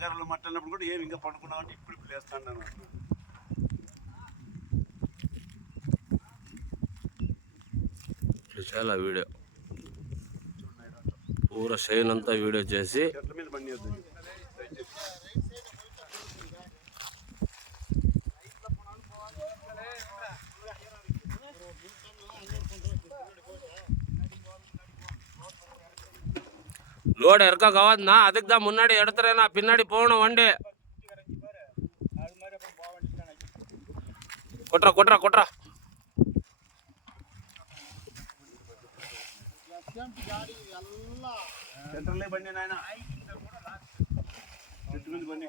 బంగారంలో మట్టన్నప్పుడు కూడా ఏమి ఇంకా పడుకున్నావు అంటే ఇప్పుడు లేస్తాను. చాలా వీడియో పూర షైన్ అంతా వీడియో చేసి చెట్ల మీద బండి వద్దు. லோடு இறக்காதுண்ணா, அதுக்கு தான் முன்னாடி எடுத்துறேன்னா பின்னாடி போகணும் வண்டி. கொட்டுறா கொட்டுறா கொட்டுறா. సెంటర్లే బండి నాయన చెట్టు మీద బండి